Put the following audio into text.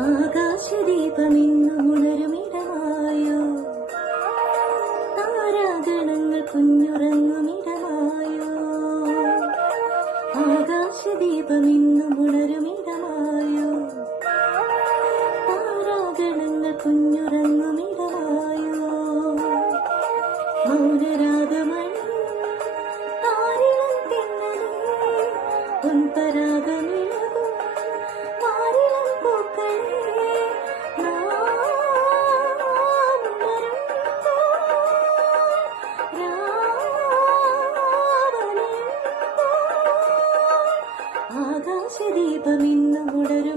ആകാശദീപമിന്നു ഉണരുമിടമായോ താരാഗണങ്ങൾ കുഞ്ഞുറങ്ങുമിടമായോ ആകാശദീപമിന്നു ഉണരുമിടമായോ താരാഗണങ്ങൾ കുഞ്ഞുറങ്ങുമിടമായോ മൗനരാഗമണി താരിളം തിന്നലേ പൊൻപരാഗമിളകും ഉണരുമ്പോൾ രാവണിയുമ്പോൾ ആകാശദീപമിന്നു ഉടരും